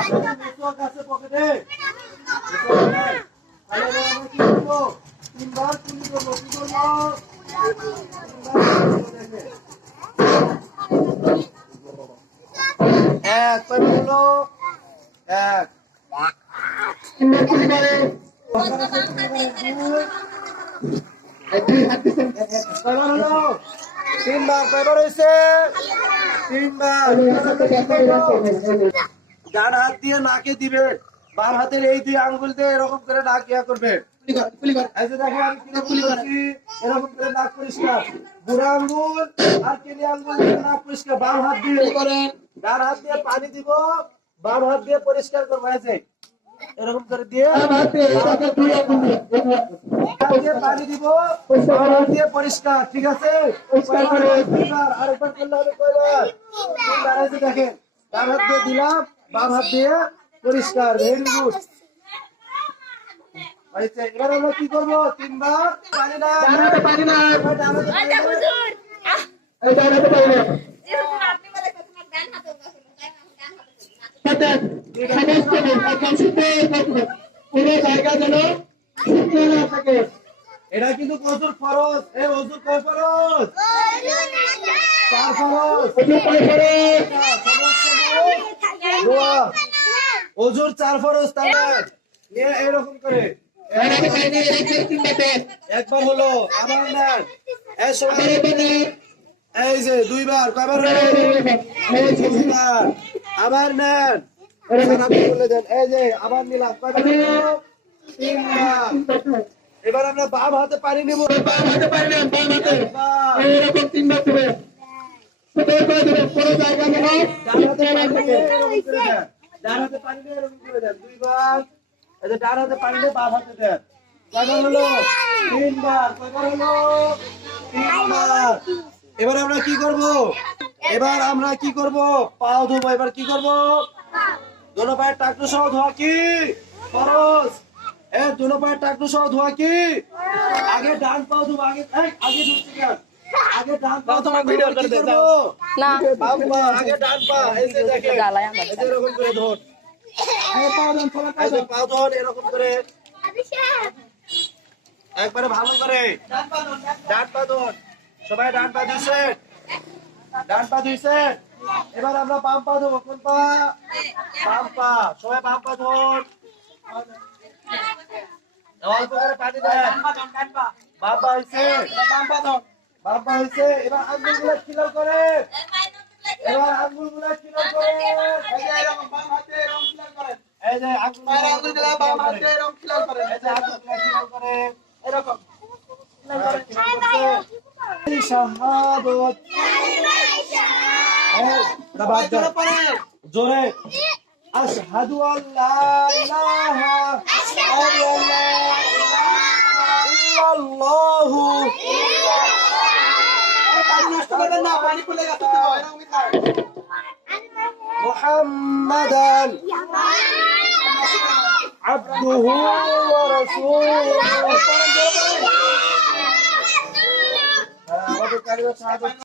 আপনাদের নেটওয়ার্ক আছে পকেটে? তাহলে এবার আমরা কি করবো? তিনবার কুলি করবো। কি করবো? এক, কয়বার হলো? এক। কয়বার হলো? তিনবার। কয়বার হয়েছে? তিনবার। ডান হাত দিয়ে নাকে দিবে, বাম হাতের এই দুই আঙ্গুল দিয়ে এরকম করে নাক ইয়া করবে। এই যে দেখেন আমি কিরকম করছি, এরকম করে নাক পরিষ্কার। বুড়া আঙ্গুল আর কেলি আঙ্গুল দিয়ে নাক পরিষ্কার। বাম হাত দিয়ে করেন, ডান হাত দিয়ে পানি দিব, বাম হাত দিয়ে পরিষ্কার করবো। এই যে এরকম করে দিয়ে পানি দিব, বাম হাত দিয়ে পরিষ্কার। ঠিক আছে? আরেকবার করলে হবে কয়বার? তিনবার। এই যে দেখেন ডান হাত দিয়ে দিলাম, বাম হাত দিয়ে পরিষ্কার। Very good. এবার আমরা কি করবো? তিনবার পানি না, পানি না, এটা কিন্তু অজুর ফরজ। এই অজুর কয় ফরজ? 4 ফরজ। অজুর 4 ফরজ। তাহলে এরকম করে একবার হলো, আবার নেন। এই যে দুইবার। কয়বার হলো? দুইবার। আবার নেন, বলে দেন। এই যে আবার নিলাম। কয়বার হলো? তিনবার। এবার আমরা বাম হাতে পানি নিব। বাম হাতে পানি নেন, বাম হাতে এরকম তিনবার করে পুরো জায়গা নিয়ে ডান হাতে পানি নিয়ে এরকম করে দেন। ডান হাতে পানি নিয়ে এরকম করে দেন। দুইবার। এই যে ডান হাতে পানি নিয়ে বাম হাতে দেন। কয়বার হলো? তিনবার। কয়বার হলো? তিনবার। এবার আমরা কি করব? এবার আমরা কি করব? পাও ধোবো। এবার কি করব? দোনো পায়ের টাকনু সহ ধোয়া কি ফরজ? দোনো পায়ের টাকনু সহ ধোয়া কি? আগে ডান পাও ধোবো। আগে ঢুকছি কেন? আগে ডান পাও তোমার ভিডিও করে দেব না। বাম পা আগে ডান পা। এই যে দেখেন এই যে এরকম করে ধর। পাও ধন ফলা কাজ। পাও ধন এরকম করে একবারে ভালো করে ডান পা ধর। সবাই ডান পা দিছে, ডান পা দিছে। এবার আমরা বাম পা দেবো। কোন পা? বাম পা। সবাই বাম পা ধর। অল্প করে পানি দেন। বাম পা হয়েছে, বাম পা ধর। বাম পা হয়েছে। এবার আঙ্গুলগুলো খিলাল করে, এবার আঙ্গুলগুলো খিলাল করে। এই যে এরকম বাম হাতে এরকম খিলাল করেন। এই যে আঙ্গুলগুলো বাম হাতে এরকম খিলাল করেন। এই যে আঙ্গুলগুলো খিলাল করে এরকম শাহাদাত। জোরে আশহাদু আল্লা ইলাহা ইল্লাল্লাহু মুহাম্মাদান আবদুহু ওয়া রাসূলুহু। আমাদের কারিগর সাহায্য